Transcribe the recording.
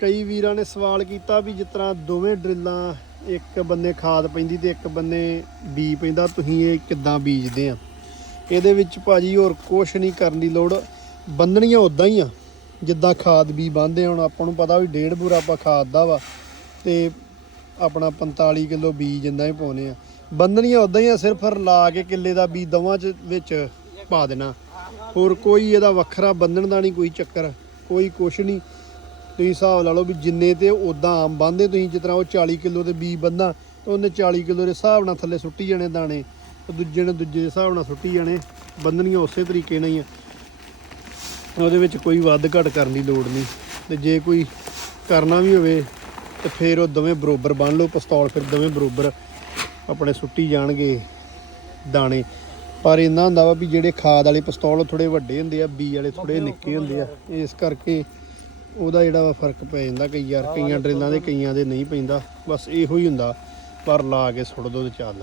ਕਈ ਵੀਰਾਂ ਨੇ ਸਵਾਲ ਕੀਤਾ ਵੀ ਜਿਸ ਤਰ੍ਹਾਂ ਦੋਵੇਂ ਡਰਿੱਲਾਂ, ਇੱਕ ਬੰਨੇ ਖਾਦ ਪੈਂਦੀ ਤੇ ਇੱਕ ਬੰਨੇ ਬੀ ਪੈਂਦਾ, ਤੁਸੀਂ ਇਹ ਕਿੱਦਾਂ ਬੀਜਦੇ ਆ? ਇਹਦੇ ਵਿੱਚ ਭਾਜੀ ਹੋਰ ਕੁਛ ਨਹੀਂ ਕਰਨ ਦੀ ਲੋੜ, ਬੰਨਣੀਆਂ ਉਦਾਂ ਹੀ ਆ, ਜਿੱਦਾਂ ਖਾਦ ਬੀ ਬੰਨਦੇ ਹੁਣ ਆਪਾਂ ਨੂੰ ਪਤਾ ਵੀ ਡੇਢ ਬੂਰਾ ਆਪਾਂ ਖਾਦ ਦਾ ਵਾ, ਤੇ ਆਪਣਾ 45 ਕਿਲੋ ਬੀਜ ਜਿੰਦਾ ਹੀ ਪਾਉਨੇ ਆ। ਬੰਨਣੀਆਂ ਉਦਾਂ ਹੀ ਆ, ਸਿਰਫ ਲਾ ਕੇ ਕਿੱਲੇ ਦਾ ਬੀਜ ਦਵਾਂ ਚ ਵਿੱਚ ਪਾ ਦੇਣਾ। ਹੋਰ ਕੋਈ ਇਹਦਾ ਵੱਖਰਾ ਬੰਨਣ ਦਾ ਨਹੀਂ ਕੋਈ ਚੱਕਰ, ਕੋਈ ਕੁਛ ਨਹੀਂ। ਤੁਸੀਂ ਹਿਸਾਬ ਲਾ ਲਓ ਵੀ ਜਿੰਨੇ ਤੇ ਉਦਾਂ ਆਮ ਬੰਨਦੇ, ਤੁਸੀਂ ਜਿਸ ਤਰ੍ਹਾਂ ਉਹ 40 ਕਿਲੋ ਦੇ ਬੀ ਬੰਨਾ ਤਾਂ ਉਹਨੇ 40 ਕਿਲੋ ਦੇ ਹਿਸਾਬ ਨਾਲ ਥੱਲੇ ਸੁੱਟੀ ਜਾਣੇ ਦਾਣੇ, ਤੇ ਦੂਜੇ ਨੇ ਦੂਜੇ ਦੇ ਹਿਸਾਬ ਨਾਲ ਸੁੱਟੀ ਜਾਣੇ, ਬੰਨਣੀਆਂ ਉਸੇ ਤਰੀਕੇ ਨਾਲ ਹੀ ਆ। ਉਹਦੇ ਵਿੱਚ ਕੋਈ ਵੱਧ ਘਟ ਕਰਨ ਦੀ ਲੋੜ ਨਹੀਂ, ਤੇ ਜੇ ਕੋਈ ਕਰਨਾ ਵੀ ਹੋਵੇ, ਤੇ ਫਿਰ ਉਹ ਦੋਵੇਂ ਬਰੋਬਰ ਬੰਨ ਲਓ, ਪਿਸਤੌਲ ਫਿਰ ਦੋਵੇਂ ਬਰੋਬਰ ਆਪਣੇ ਸੁੱਟੀ ਜਾਣਗੇ ਦਾਣੇ। ਪਰ ਇੰਨਾ ਹੁੰਦਾ ਵਾ ਵੀ ਜਿਹੜੇ ਖਾਦ ਵਾਲੇ ਪਿਸਤੌਲ ਥੋੜੇ ਵੱਡੇ ਹੁੰਦੇ ਆ, ਬੀ ਵਾਲੇ ਥੋੜੇ ਨਿੱਕੇ ਹੁੰਦੇ ਆ, ਇਸ ਕਰਕੇ ਉਹਦਾ ਜਿਹੜਾ ਵਾ ਫ਼ਰਕ ਪੈ ਜਾਂਦਾ, ਕਈ ਯਾਰ ਕਈਆਂ ਡਰਿੱਲਾਂ ਦੇ, ਕਈਆਂ ਦੇ ਨਹੀਂ ਪੈਂਦਾ। ਬਸ ਇਹੋ ਹੀ ਹੁੰਦਾ, ਪਰ ਲਾ ਕੇ ਸੁੱਟ ਦੋ ਤੇ ਚੱਲ।